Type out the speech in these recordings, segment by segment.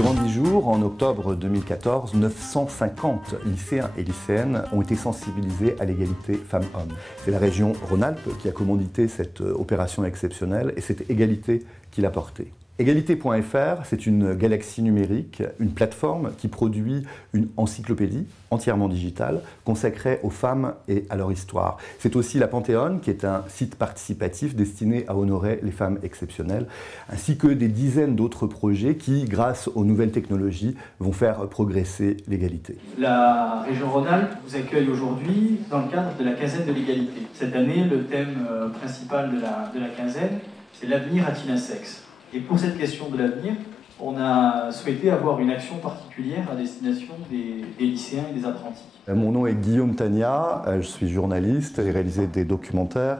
Durant 10 jours, en octobre 2014, 950 lycéens et lycéennes ont été sensibilisés à l'égalité femmes-hommes. C'est la région Rhône-Alpes qui a commandité cette opération exceptionnelle et cette égalité qui l'a portée. Égalité.fr, c'est une galaxie numérique, une plateforme qui produit une encyclopédie entièrement digitale consacrée aux femmes et à leur histoire. C'est aussi la Panthéon, qui est un site participatif destiné à honorer les femmes exceptionnelles, ainsi que des dizaines d'autres projets qui, grâce aux nouvelles technologies, vont faire progresser l'égalité. La région Rhône-Alpes vous accueille aujourd'hui dans le cadre de la quinzaine de l'égalité. Cette année, le thème principal de la quinzaine, c'est l'avenir a-t-il un sexe ? Et pour cette question de l'avenir, on a souhaité avoir une action particulière à destination des lycéens et des apprentis. Mon nom est Guillaume Tania, je suis journaliste et réalisé des documentaires.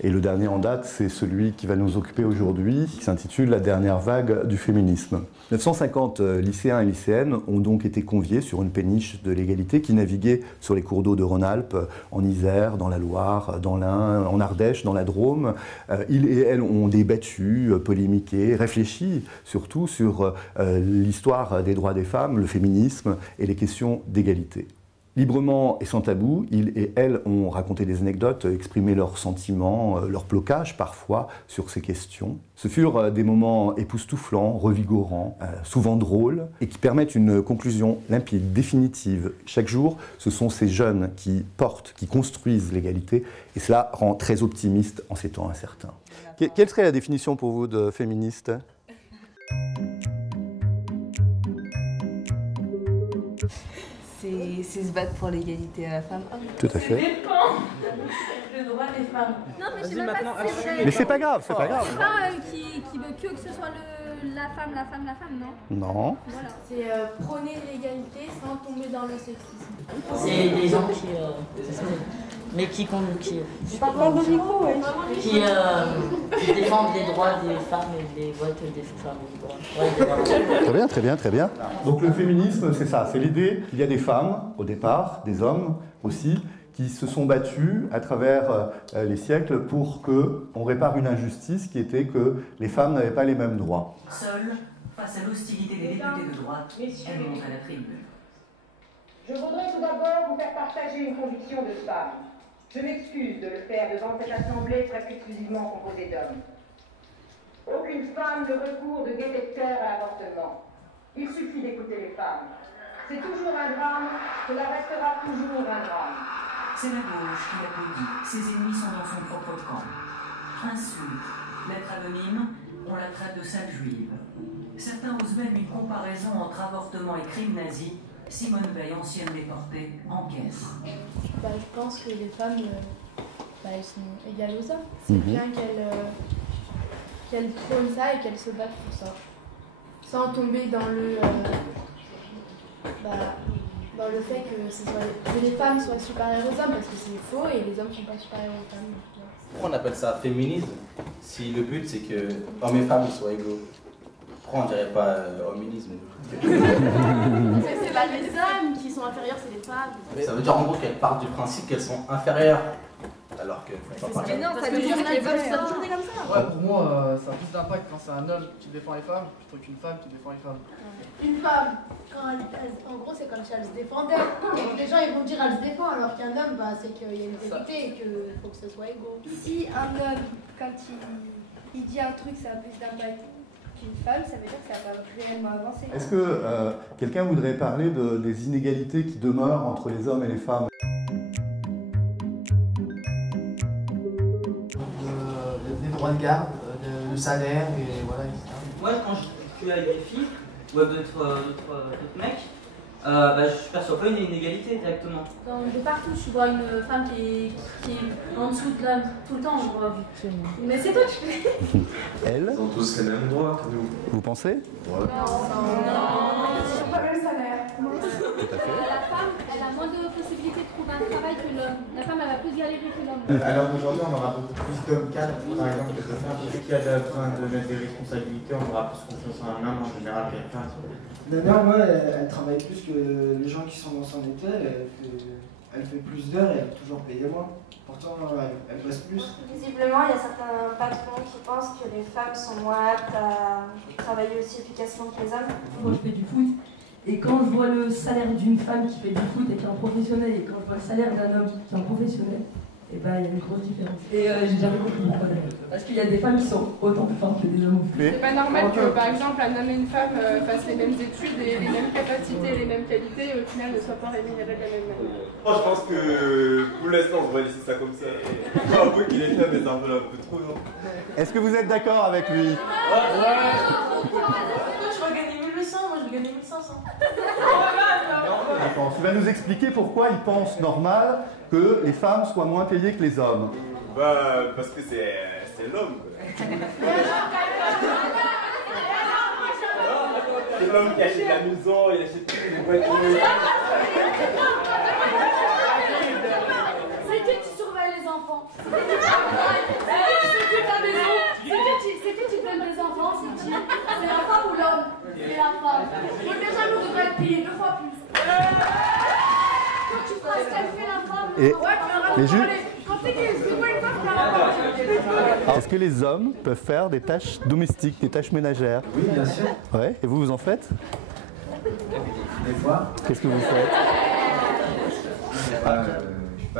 Et le dernier en date, c'est celui qui va nous occuper aujourd'hui, qui s'intitule « La dernière vague du féminisme ». 950 lycéens et lycéennes ont donc été conviés sur une péniche de l'égalité qui naviguait sur les cours d'eau de Rhône-Alpes, en Isère, dans la Loire, dans l'Ain, en Ardèche, dans la Drôme. Ils et elles ont débattu, polémiqué, réfléchi surtout sur l'histoire des droits des femmes, le féminisme et les questions d'égalité. Librement et sans tabou, ils et elles ont raconté des anecdotes, exprimé leurs sentiments, leur blocage parfois sur ces questions. Ce furent des moments époustouflants, revigorants, souvent drôles, et qui permettent une conclusion limpide, définitive. Chaque jour, ce sont ces jeunes qui portent, qui construisent l'égalité, et cela rend très optimiste en ces temps incertains. Quelle serait la définition pour vous de féministe ? C'est se battre pour l'égalité à la femme-homme. Tout à fait. Le droit des femmes. Non, mais je sais même pas si c'est vrai. Mais c'est pas grave, c'est pas grave. C'est pas qui veut que ce soit la femme, non. Non. Voilà. C'est prôner l'égalité sans tomber dans le sexisme. C'est des gens qui défendent les droits des femmes et les votes des femmes. Très bien, très bien, très bien. Donc le féminisme, c'est ça, c'est l'idée qu'il y a des femmes, au départ, des hommes aussi, qui se sont battus à travers les siècles pour qu'on répare une injustice qui était que les femmes n'avaient pas les mêmes droits. Seule, face à l'hostilité des députés de droite, elle monte à la tribune. Je voudrais tout d'abord vous faire partager une conviction de femme. Je m'excuse de le faire devant cette assemblée presque exclusivement composée d'hommes. Aucune femme ne recourt de gaieté de cœur à l'avortement. Il suffit d'écouter les femmes. C'est toujours un drame, cela restera toujours un drame. C'est la gauche qui applaudit, ses ennemis sont dans son propre camp. Insulte, lettre anonyme, on la traite de sale juive. Certains osent même une comparaison entre avortement et crime nazi. Simone Veil, ancienne déportée, encaisse. Je pense que les femmes, elles sont égales aux hommes. C'est bien qu'elles prônent ça et qu'elles se battent pour ça. Sans tomber dans le fait que les femmes soient supérieures aux hommes, parce que c'est faux et les hommes ne sont pas supérieurs aux femmes. Pourquoi on appelle ça féminisme si le but c'est que hommes et femmes soient égaux? Pourquoi on dirait pas hominisme? C'est pas les hommes qui sont inférieurs, c'est les femmes. Ça veut dire en gros qu'elles partent du principe qu'elles sont inférieures. Alors que faut pas parler. Non, ça veut dire qu'elles veulent se tourner comme ça. Ouais, pour moi, ça a plus d'impact quand c'est un homme qui défend les femmes plutôt qu'une femme qui défend les femmes. Une femme, en gros, c'est comme si elle se défendait. Les gens ils vont dire elle se défend, alors qu'un homme, c'est qu'il y a une vérité et qu'il faut que ce soit égaux. Si un homme, quand il dit un truc, ça a plus d'impact qu'une femme, ça veut dire que ça va réellement avancer. Est-ce que quelqu'un voudrait parler des inégalités qui demeurent entre les hommes et les femmes? Des droits de garde, le salaire, et voilà, etc. Moi, quand je suis avec des filles ou avec d'autres mecs, je perçois pas une inégalité directement. De partout, je vois une femme qui est en dessous de l'homme tout le temps. Mais c'est toi, tu fais. Elle? Ils ont tous les mêmes droits que nous. Vous pensez? Non. Ils n'ont pas le salaire. Tout à fait. La femme, elle a moins de possibilités de trouver un travail que l'homme. La femme, elle va plus galérer que l'homme. Alors aujourd'hui, on aura beaucoup plus d'hommes cadres, par exemple, que de femmes. Dès qu'il y a besoin de mettre des responsabilités, on aura plus confiance en un homme en général qu'à une femme. D'ailleurs, moi, elle travaille plus que les gens qui sont dans son école, elle fait plus d'heures et elle est toujours payée moins. Pourtant, elle bosse plus. Visiblement, il y a certains patrons qui pensent que les femmes sont moins aptes à travailler aussi efficacement que les hommes. Moi, je fais du foot. Et quand je vois le salaire d'une femme qui fait du foot et qui est un professionnel, et quand je vois le salaire d'un homme qui est un professionnel, et ben il y a une grosse différence. Et j'ai jamais compris pourquoi d'ailleurs. Parce qu'il y a des femmes qui sont autant plus fortes que des hommes. C'est pas normal que par exemple un homme et une femme fassent les mêmes études et les mêmes capacités, les mêmes qualités et au final ne soient pas rémunérés de la même manière. Moi je pense que pour l'instant on va laisser ça comme ça. Pas un peu qu'il est fait mais c'est un peu trop non. Est-ce que vous êtes d'accord avec lui? Ouais. Je regagnais 1800, moi je gagnais 1500. Tu vas nous expliquer pourquoi il pense normal que les femmes soient moins payées que les hommes. Bah parce que c'est l'homme. C'est l'homme qui achète la maison, il achète toutes les voitures. C'est qui tu surveilles les enfants? C'est qui ta maison? C'est qui tu plains des enfants? C'est qui? C'est la femme ou l'homme? C'est la femme. Donc déjà nous devrions être payés 2 fois plus. Quand tu feras ce qu'elle fait la femme, Et ouais, tu quand t'es qui? C'est moi une femme qui a la Est-ce que les hommes peuvent faire des tâches domestiques, des tâches ménagères? Oui, bien sûr. Ouais, et vous en faites? Des fois. Qu'est-ce que vous faites? Je sais pas, je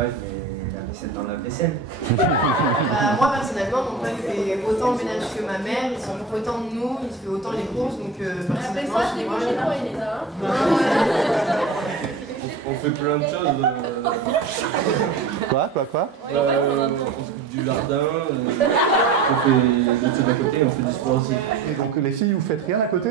mets la vaisselle dans la vaisselle. Moi personnellement, mon père fait autant le ménage que ma mère, il s'en occupe autant de nous, il fait autant les courses, donc personnellement je dis moi On fait plein de choses. Quoi on s'occupe du jardin, on fait des choses à côté, on fait du sport aussi. Et donc les filles, vous faites rien à côté?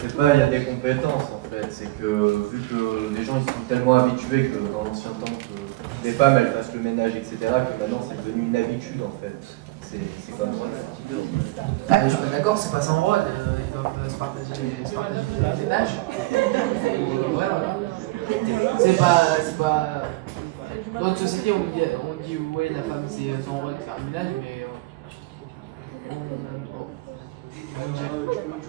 C'est pas, il y a des compétences en fait, c'est que vu que les gens ils sont tellement habitués que dans l'ancien temps que les femmes elles fassent le ménage etc, que maintenant c'est devenu une habitude en fait. C'est comme ça. Ah, je suis pas d'accord, c'est pas sans rôle, ils doivent se partager les ménages. C'est pas. Dans notre société, on dit ouais, la femme c'est son rôle de faire le ménage, mais.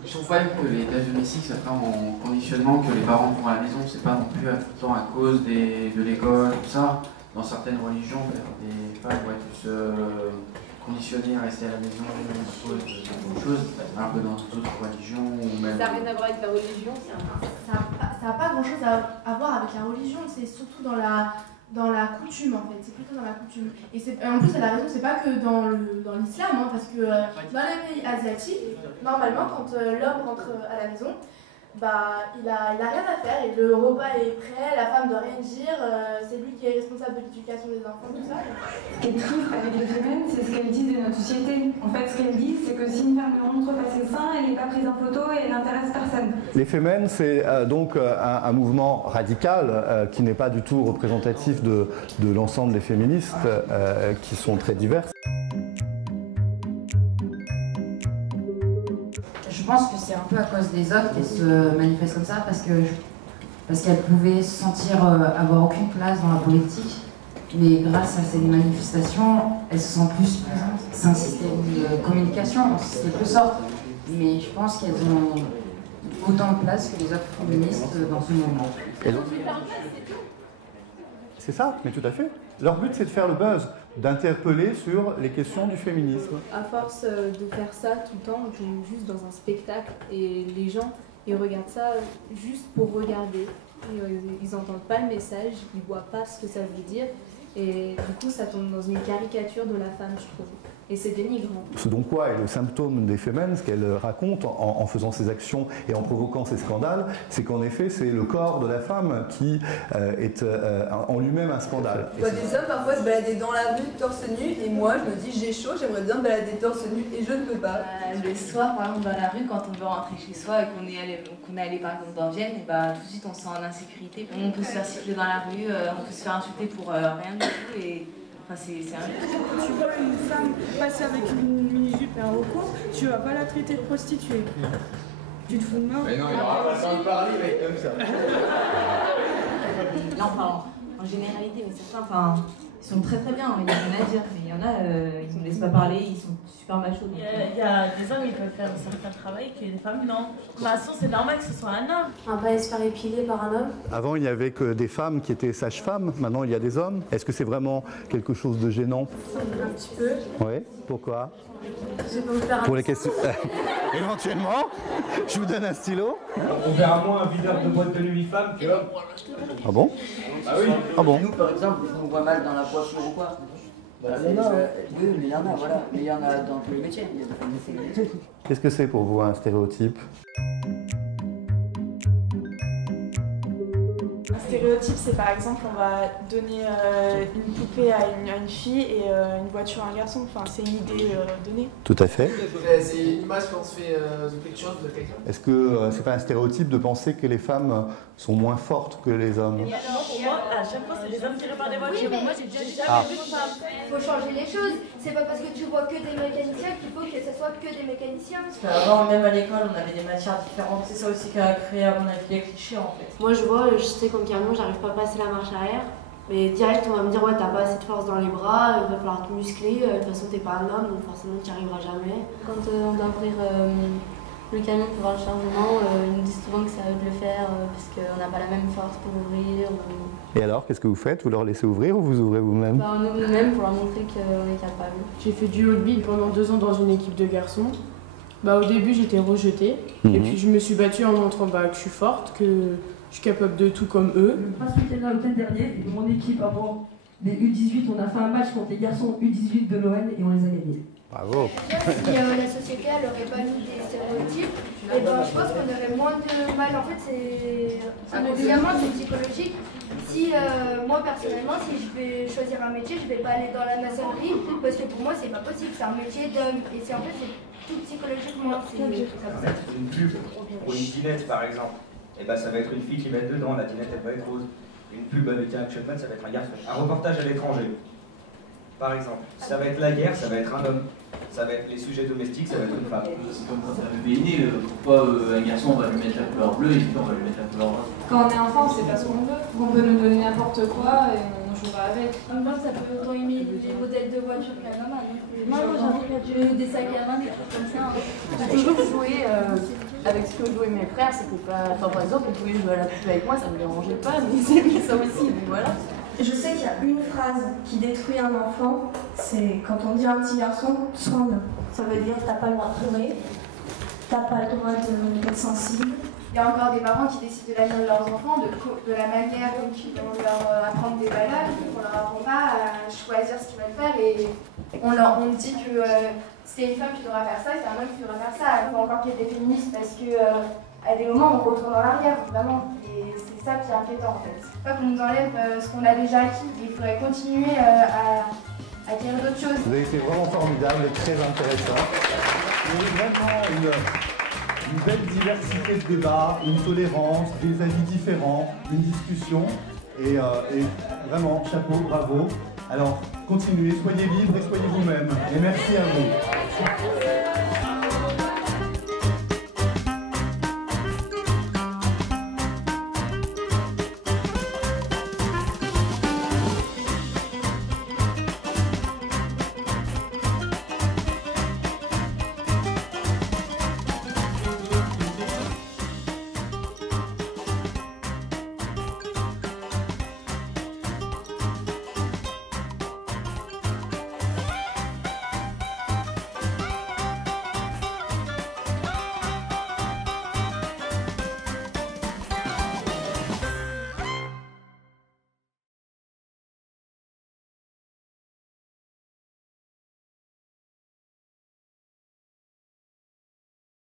Je trouve pas que les tâches domestiques, ça fait en conditionnement que les parents font à la maison, c'est pas non plus tant à cause de l'école, tout ça. Dans certaines religions, des femmes vont être plus conditionnées à rester à la maison à cause de certaines choses, alors que dans d'autres religions ou même... Ça n'a rien à voir avec la religion, Ça n'a pas grand chose à voir avec la religion, c'est surtout dans la coutume en fait, c'est plutôt dans la coutume. Et en plus elle a raison, c'est pas que dans l'islam, hein, parce que dans les pays asiatiques, normalement quand l'homme rentre à la maison, bah, il a rien à faire et le repas est prêt, la femme doit rien dire, c'est lui qui est responsable de l'éducation des enfants, tout ça. Ce qui est triste avec les femmes, c'est ce qu'elles disent de notre société. En fait, ce qu'elles disent, c'est que si une femme ne montre pas ses seins, elle n'est pas prise en photo et elle n'intéresse personne. Les Femmes, c'est donc un mouvement radical qui n'est pas du tout représentatif de l'ensemble des féministes qui sont très diverses. Je pense que c'est un peu à cause des autres qu'elles se manifestent comme ça, parce qu'elles pouvaient se sentir avoir aucune place dans la politique, mais grâce à ces manifestations, elles se sentent plus présentes. C'est un système de communication, en quelque sorte, mais je pense qu'elles ont autant de place que les autres féministes dans ce mouvement. C'est ça, mais tout à fait. Leur but, c'est de faire le buzz, d'interpeller sur les questions du féminisme. À force de faire ça tout le temps, on est juste dans un spectacle et les gens, ils regardent ça juste pour regarder. Ils n'entendent pas le message, ils ne voient pas ce que ça veut dire et du coup, ça tombe dans une caricature de la femme, je trouve. Et c'est dénigrant. Ce dont quoi est le symptôme des Femmes, ce qu'elle raconte en faisant ces actions et en provoquant ces scandales, c'est qu'en effet, c'est le corps de la femme qui est en lui-même un scandale. Je vois des hommes parfois se balader dans la rue torse nu et moi je me dis j'ai chaud, j'aimerais bien me balader torse nu et je ne peux pas. Le soir, par exemple, dans la rue, quand on veut rentrer chez soi et qu'on est allé par exemple dans Vienne, et bah, tout de suite on se sent en insécurité. On peut se faire siffler dans la rue, on peut se faire insulter pour rien du tout. Et... Enfin, c'est un... Tu vois une femme passer avec une mini-jupe et un haut court, tu vas pas la traiter de prostituée. Tu te fous de moi? Mais non, il aura pas le temps de parler, mec, comme ça. Non, enfin, en généralité, mais certains, enfin, ils sont très très bien, il n'y a rien à dire. Mais il y en a, ils ne laissent pas parler, ils sont super machos. Il y a des hommes qui peuvent faire un certain travail que les femmes non. De toute façon, c'est normal que ce soit un homme. On va pas se faire épiler par un homme. Avant, il n'y avait que des femmes qui étaient sages-femmes. Maintenant, il y a des hommes. Est-ce que c'est vraiment quelque chose de gênant? Un petit peu. Oui. Pourquoi? Je peux vous faire un Pour les questions. Éventuellement, je vous donne un stylo. On verra moins un videur de boîte de nuit femme que homme. Ah bon? Ah oui. Ah bon? Nous, par exemple, on voit mal dans la poisson ou quoi. Oui, mais il y en a, voilà. Mais il y en a dans tous les métiers. Qu'est-ce que c'est pour vous un stéréotype? Un stéréotype, c'est par exemple, on va donner une poupée à une fille et une voiture à un garçon. Enfin, c'est une idée donnée. Tout à fait. C'est une image qu'on se fait de quelque chose, de quelqu'un. Est-ce que c'est pas un stéréotype de penser que les femmes sont moins fortes que les hommes? Et alors, pour moi, à chaque fois, c'est les hommes qui réparent des voitures. Oui, mais moi, j'ai déjà Ah. vu une femme. Il faut changer les choses. C'est pas parce que tu vois que des mécaniciens qu'il faut que ce soit que des mécaniciens. Parce qu'avant, même à l'école, on avait des matières différentes. C'est ça aussi qui a créé, à mon avis, les clichés en fait. Moi je vois, je sais qu'en camion j'arrive pas à passer la marche arrière. Mais direct on va me dire ouais t'as pas assez de force dans les bras, il va falloir te muscler, de toute façon t'es pas un homme donc forcément tu n'y arriveras jamais. Quand on doit ouvrir le camion pour voir le chargement, ils nous disent souvent que c'est à eux de le faire parce qu'on n'a pas la même force pour ouvrir. Et alors, qu'est-ce que vous faites? Vous leur laissez ouvrir ou vous ouvrez vous-même? Bah, on ouvre nous-mêmes pour leur montrer qu'on est capable. J'ai fait du rugby pendant 2 ans dans une équipe de garçons. Bah, au début j'étais rejetée et puis je me suis battue en montrant que je suis forte, que je suis capable de tout comme eux. Ce week-end-là, le week-end dernier, mon équipe avant les U18, on a fait un match contre les garçons U18 de l'ON et on les a gagnés. Bravo. Si la société elle aurait pas mis des stéréotypes, et ben, je pense qu'on aurait moins de mal. En fait, c'est inconsciemment, c'est psychologique. Si moi personnellement, si je vais choisir un métier, je vais pas aller dans la maçonnerie parce que pour moi c'est pas possible, c'est un métier d'homme. Et c'est en fait c'est tout psychologiquement. C'est comme ça. Une pub pour une dinette par exemple, et ben ça va être une fille qui va être dedans, la dinette elle va être rose. Une pub avec un action man, ça va être un garçon. Un reportage à l'étranger, par exemple. Ça va être la guerre, ça va être un homme. Ça va être les sujets domestiques, ça va être une femme. C'est comme quand un bébé est né, pourquoi un garçon on va lui mettre la couleur bleue et une fille on va lui mettre la couleur rose? Quand on est enfant, on sait pas ce qu'on veut. On peut nous donner n'importe quoi et on jouera avec. En même temps, ça peut autant aimer les modèles de voitures qu'un homme. Moi, j'ai des sacs à main, des trucs comme ça. J'ai toujours joué avec ce que jouaient mes frères, c'était pas. Enfin, par exemple, ils pouvaient jouer à la poupée avec moi, ça me dérangeait pas, mais ils aimaient ça aussi, donc voilà. Je sais qu'il y a une phrase qui détruit un enfant, c'est quand on dit à un petit garçon, sois un homme. Ça veut dire t'as pas le droit de pleurer, t'as pas le droit d'être sensible. Il y a encore des parents qui décident de l'avenir de leurs enfants, de la manière dont ils vont leur apprendre des valeurs, on leur apprend pas à choisir ce qu'ils veulent faire et on dit que c'est une femme qui devra faire ça et c'est un homme qui devra faire ça. Il faut encore qu'il y ait des féministes parce que à des moments on retourne en arrière, vraiment. Et c'est ça qui est inquiétant en fait. C'est pas qu'on nous enlève ce qu'on a déjà acquis, il faudrait continuer à acquérir d'autres choses. Vous avez été vraiment formidable et très intéressant. Il y a vraiment une belle diversité de débats, une tolérance, des avis différents, une discussion. Et vraiment, chapeau, bravo. Alors, continuez, soyez libres et soyez vous-même. Et merci à vous.